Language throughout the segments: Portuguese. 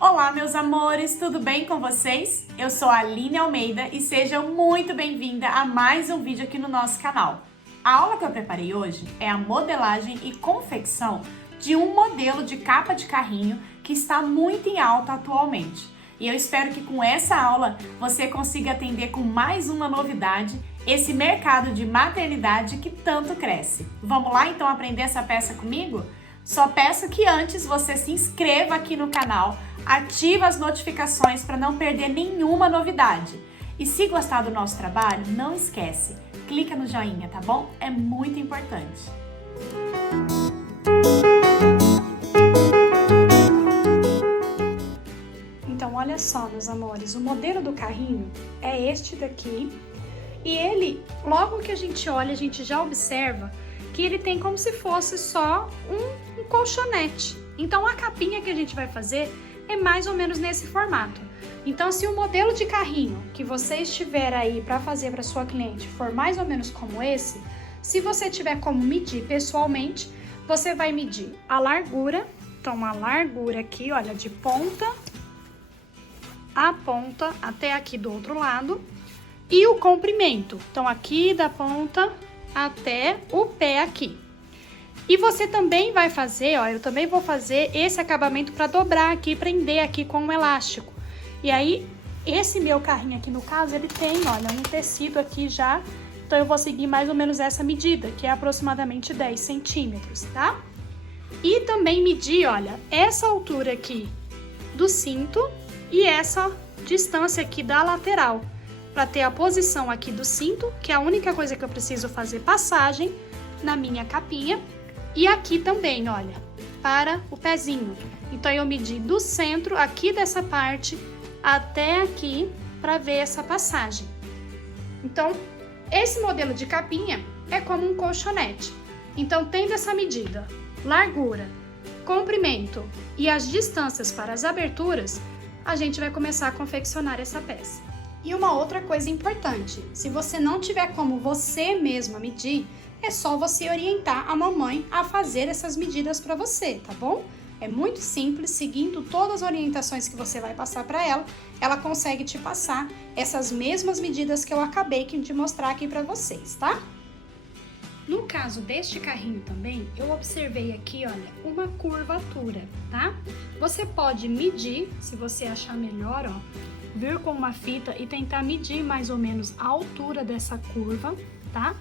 Olá, meus amores, tudo bem com vocês? Eu sou a Aline Almeida e seja muito bem-vinda a mais um vídeo aqui no nosso canal. A aula que eu preparei hoje é a modelagem e confecção de um modelo de capa de carrinho que está muito em alta atualmente. E eu espero que com essa aula você consiga atender com mais uma novidade esse mercado de maternidade que tanto cresce. Vamos lá então aprender essa peça comigo? Só peço que antes você se inscreva aqui no canal, ative as notificações para não perder nenhuma novidade. E se gostar do nosso trabalho, não esquece, clica no joinha, tá bom? É muito importante. Então, olha só, meus amores, o modelo do carrinho é este daqui. E ele, logo que a gente olha, a gente já observa que ele tem como se fosse só um colchonete. Então, a capinha que a gente vai fazer é mais ou menos nesse formato. Então, se o modelo de carrinho que você estiver aí para fazer para sua cliente for mais ou menos como esse, se você tiver como medir pessoalmente, você vai medir a largura. Então, a largura aqui, olha, de ponta a ponta até aqui do outro lado. E o comprimento, então aqui da ponta até o pé aqui. E você também vai fazer, ó, eu também vou fazer esse acabamento para dobrar aqui, prender aqui com um elástico. E aí, esse meu carrinho aqui no caso, ele tem, olha, um tecido aqui já. Então eu vou seguir mais ou menos essa medida, que é aproximadamente 10 centímetros, tá? E também medir, olha, essa altura aqui do cinto e essa distância aqui da lateral, para ter a posição aqui do cinto, que é a única coisa que eu preciso fazer passagem na minha capinha. E aqui também, olha, para o pezinho. Então, eu medi do centro, aqui dessa parte, até aqui, para ver essa passagem. Então, esse modelo de capinha é como um colchonete. Então, tendo essa medida, largura, comprimento e as distâncias para as aberturas, a gente vai começar a confeccionar essa peça. E uma outra coisa importante, se você não tiver como você mesma medir, é só você orientar a mamãe a fazer essas medidas para você, tá bom? É muito simples, seguindo todas as orientações que você vai passar para ela, ela consegue te passar essas mesmas medidas que eu acabei de mostrar aqui para vocês, tá? No caso deste carrinho também, eu observei aqui, olha, uma curvatura, tá? Você pode medir, se você achar melhor, ó, vir com uma fita e tentar medir mais ou menos a altura dessa curva, tá?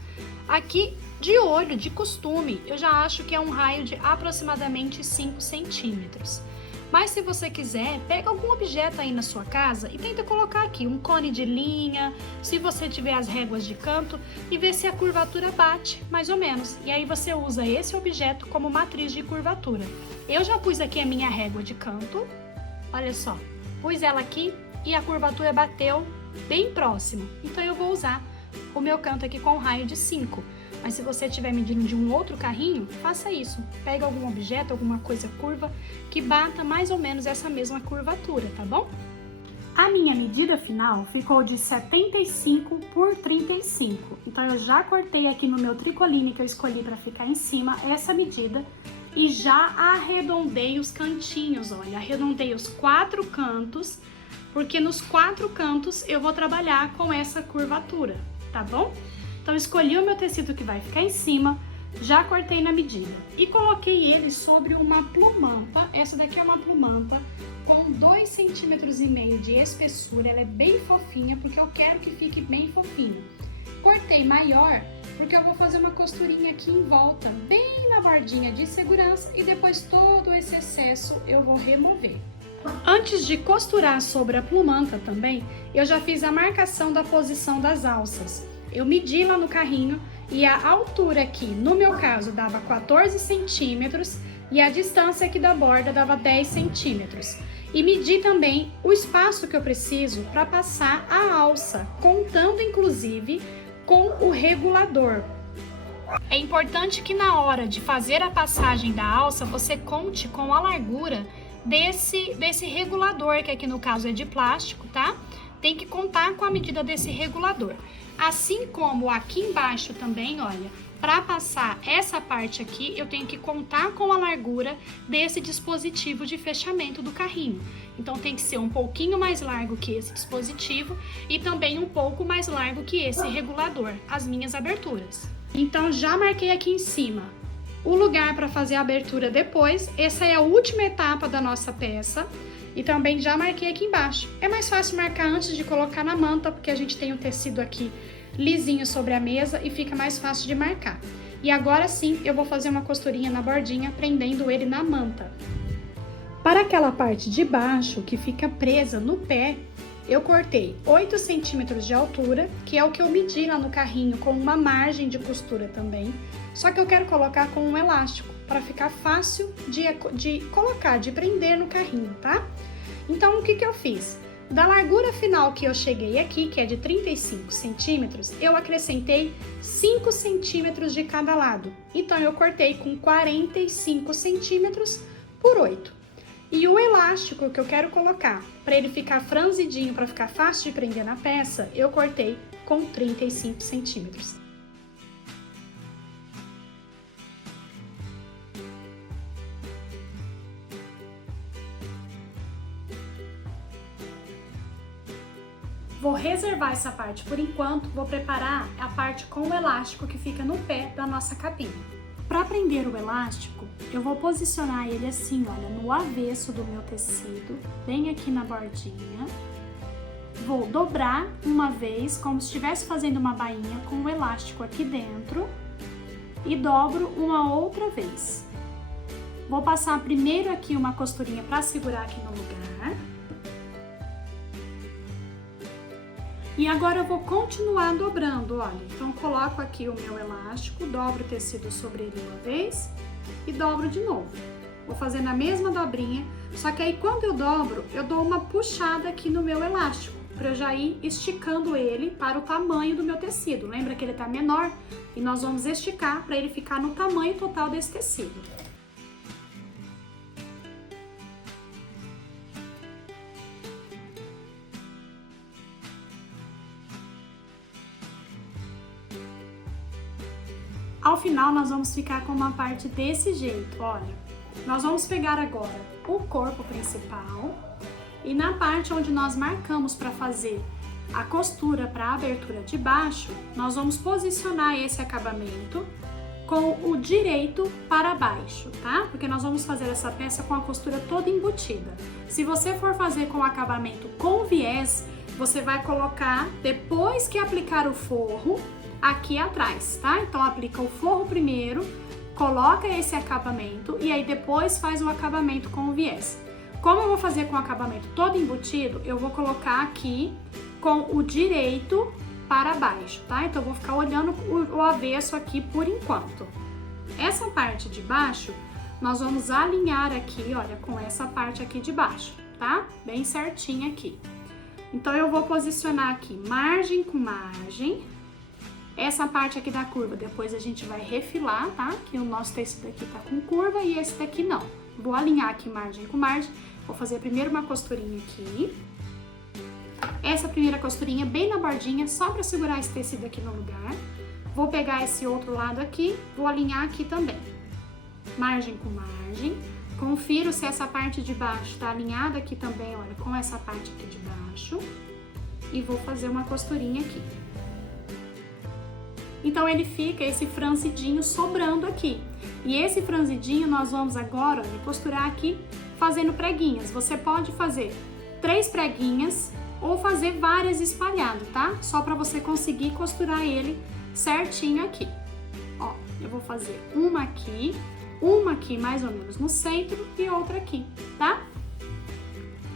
Aqui, de olho, de costume, eu já acho que é um raio de aproximadamente 5 centímetros. Mas se você quiser, pega algum objeto aí na sua casa e tenta colocar aqui um cone de linha, se você tiver as réguas de canto, e ver se a curvatura bate, mais ou menos. E aí você usa esse objeto como matriz de curvatura. Eu já pus aqui a minha régua de canto, olha só, pus ela aqui e a curvatura bateu bem próximo. Então eu vou usar o meu canto aqui com um raio de 5. Mas se você estiver medindo de um outro carrinho, faça isso. Pega algum objeto, alguma coisa curva, que bata mais ou menos essa mesma curvatura, tá bom? A minha medida final ficou de 75 por 35. Então eu já cortei aqui no meu tricoline que eu escolhi para ficar em cima essa medida e já arredondei os cantinhos, olha, arredondei os 4 cantos, porque nos 4 cantos eu vou trabalhar com essa curvatura, tá bom? Então, escolhi o meu tecido que vai ficar em cima, já cortei na medida e coloquei ele sobre uma plumampa. Essa daqui é uma plumampa com 2,5 centímetros de espessura, ela é bem fofinha, porque eu quero que fique bem fofinho. Cortei maior, porque eu vou fazer uma costurinha aqui em volta, bem na bordinha de segurança, e depois todo esse excesso eu vou remover. Antes de costurar sobre a plumanta também, eu já fiz a marcação da posição das alças. Eu medi lá no carrinho e a altura aqui, no meu caso, dava 14 centímetros e a distância aqui da borda dava 10 centímetros. E medi também o espaço que eu preciso para passar a alça, contando inclusive com o regulador. É importante que na hora de fazer a passagem da alça, você conte com a largura desse regulador, que aqui no caso é de plástico, tá? Tem que contar com a medida desse regulador. Assim como aqui embaixo também, olha, Para passar essa parte aqui, eu tenho que contar com a largura desse dispositivo de fechamento do carrinho. Então tem que ser um pouquinho mais largo que esse dispositivo e também um pouco mais largo que esse regulador, as minhas aberturas. Então já marquei aqui em cima o lugar para fazer a abertura depois. Essa é a última etapa da nossa peça. E também já marquei aqui embaixo. É mais fácil marcar antes de colocar na manta, porque a gente tem o tecido aqui lisinho sobre a mesa e fica mais fácil de marcar. E agora sim, eu vou fazer uma costurinha na bordinha, prendendo ele na manta. Para aquela parte de baixo, que fica presa no pé, eu cortei 8 centímetros de altura, que é o que eu medi lá no carrinho, com uma margem de costura também. Só que eu quero colocar com um elástico, para ficar fácil de colocar, de prender no carrinho, tá? Então, o que eu fiz? Da largura final que eu cheguei aqui, que é de 35 centímetros, eu acrescentei 5 centímetros de cada lado. Então, eu cortei com 45 centímetros por 8. E o elástico que eu quero colocar, para ele ficar franzidinho, para ficar fácil de prender na peça, eu cortei com 35 centímetros. Vou reservar essa parte por enquanto, vou preparar a parte com o elástico que fica no pé da nossa capinha. Para prender o elástico, eu vou posicionar ele assim, olha, no avesso do meu tecido, bem aqui na bordinha. Vou dobrar uma vez, como se estivesse fazendo uma bainha com o elástico aqui dentro, e dobro uma outra vez. Vou passar primeiro aqui uma costurinha para segurar aqui no lugar. E agora eu vou continuar dobrando, olha. Então, coloco aqui o meu elástico, dobro o tecido sobre ele uma vez e dobro de novo. Vou fazer na mesma dobrinha, só que aí quando eu dobro, eu dou uma puxada aqui no meu elástico, para eu já ir esticando ele para o tamanho do meu tecido. Lembra que ele tá menor? E nós vamos esticar para ele ficar no tamanho total desse tecido. Ao final, nós vamos ficar com uma parte desse jeito, olha. Nós vamos pegar agora o corpo principal e na parte onde nós marcamos para fazer a costura para a abertura de baixo, nós vamos posicionar esse acabamento com o direito para baixo, tá? Porque nós vamos fazer essa peça com a costura toda embutida. Se você for fazer com o acabamento com viés, você vai colocar, depois que aplicar o forro, aqui atrás, tá? Então, aplica o forro primeiro, coloca esse acabamento e aí depois faz o acabamento com o viés. Como eu vou fazer com o acabamento todo embutido, eu vou colocar aqui com o direito para baixo, tá? Então, eu vou ficar olhando o avesso aqui por enquanto. Essa parte de baixo, nós vamos alinhar aqui, olha, com essa parte aqui de baixo, tá? Bem certinho aqui. Então, eu vou posicionar aqui margem com margem. Essa parte aqui da curva, depois a gente vai refilar, tá? Que o nosso tecido aqui tá com curva e esse daqui não. Vou alinhar aqui margem com margem. Vou fazer primeiro uma costurinha aqui. Essa primeira costurinha bem na bordinha, só pra segurar esse tecido aqui no lugar. Vou pegar esse outro lado aqui, vou alinhar aqui também. Margem com margem. Confiro se essa parte de baixo tá alinhada aqui também, olha, com essa parte aqui de baixo. E vou fazer uma costurinha aqui. Então, ele fica esse franzidinho sobrando aqui. E esse franzidinho nós vamos agora, olha, costurar aqui fazendo preguinhas. Você pode fazer 3 preguinhas ou fazer várias espalhado, tá? Só para você conseguir costurar ele certinho aqui. Ó, eu vou fazer uma aqui mais ou menos no centro e outra aqui, tá?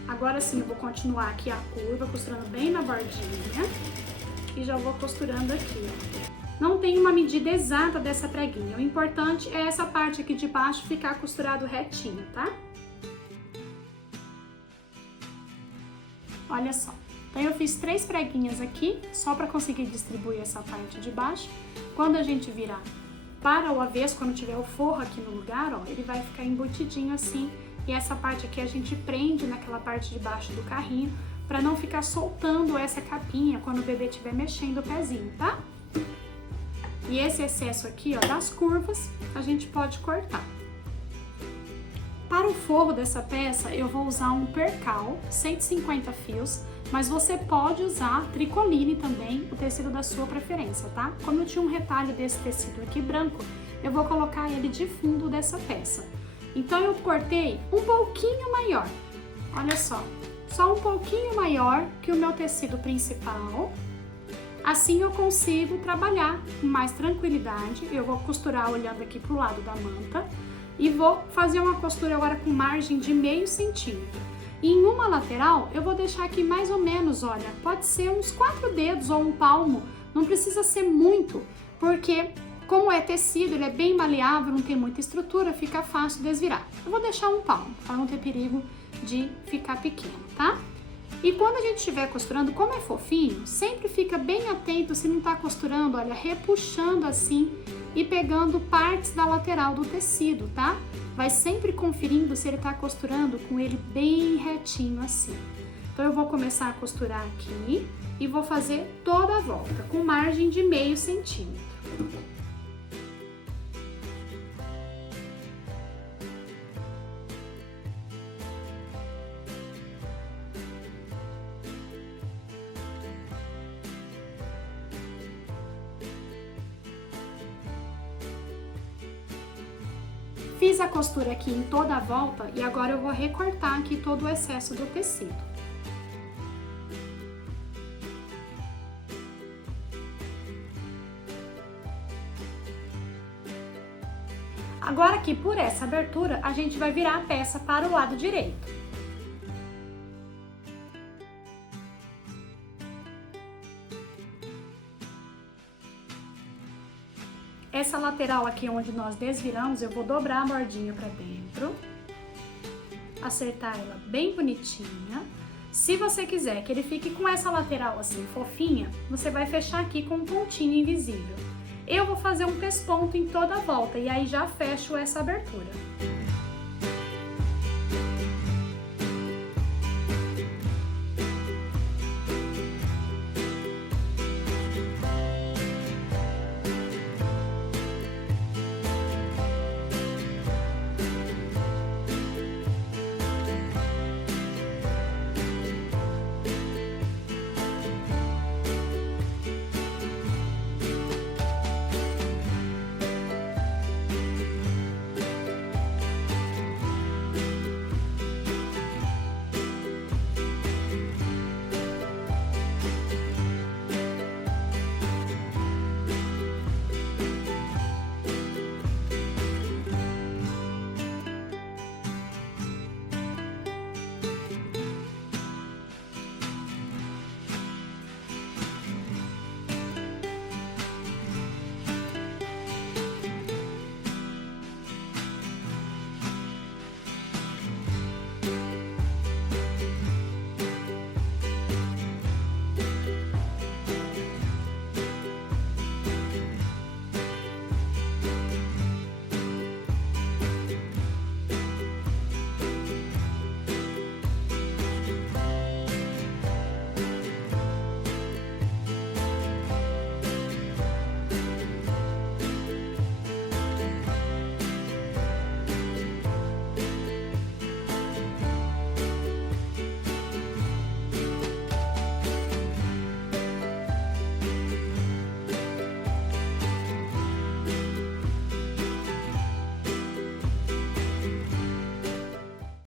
Agora sim, eu vou continuar aqui a curva, costurando bem na bordinha. E já vou costurando aqui, ó. Não tem uma medida exata dessa preguinha. O importante é essa parte aqui de baixo ficar costurado retinho, tá? Olha só. Então, eu fiz 3 preguinhas aqui, só para conseguir distribuir essa parte de baixo. Quando a gente virar para o avesso, quando tiver o forro aqui no lugar, ó, ele vai ficar embutidinho assim. E essa parte aqui a gente prende naquela parte de baixo do carrinho, para não ficar soltando essa capinha quando o bebê estiver mexendo o pezinho, tá? E esse excesso aqui, ó, das curvas, a gente pode cortar. Para o forro dessa peça, eu vou usar um percal, 150 fios, mas você pode usar tricoline também, o tecido da sua preferência, tá? Como eu tinha um retalho desse tecido aqui branco, eu vou colocar ele de fundo dessa peça. Então eu cortei um pouquinho maior, olha só um pouquinho maior que o meu tecido principal. Assim eu consigo trabalhar com mais tranquilidade. Eu vou costurar olhando aqui pro lado da manta e vou fazer uma costura agora com margem de meio centímetro. E em uma lateral eu vou deixar aqui mais ou menos, olha, pode ser uns 4 dedos ou um palmo, não precisa ser muito, porque como é tecido, ele é bem maleável, não tem muita estrutura, fica fácil desvirar. Eu vou deixar um palmo, para não ter perigo de ficar pequeno, tá? E quando a gente estiver costurando, como é fofinho, sempre fica bem atento se não tá costurando, olha, repuxando assim e pegando partes da lateral do tecido, tá? Vai sempre conferindo se ele tá costurando com ele bem retinho assim. Então eu vou começar a costurar aqui e vou fazer toda a volta, com margem de meio centímetro. Fiz a costura aqui em toda a volta e agora eu vou recortar aqui todo o excesso do tecido. Agora aqui por essa abertura a gente vai virar a peça para o lado direito. Essa lateral aqui onde nós desviramos, eu vou dobrar a bordinha pra dentro, acertar ela bem bonitinha. Se você quiser que ele fique com essa lateral assim fofinha, você vai fechar aqui com um pontinho invisível. Eu vou fazer um pesponto em toda a volta e aí já fecho essa abertura.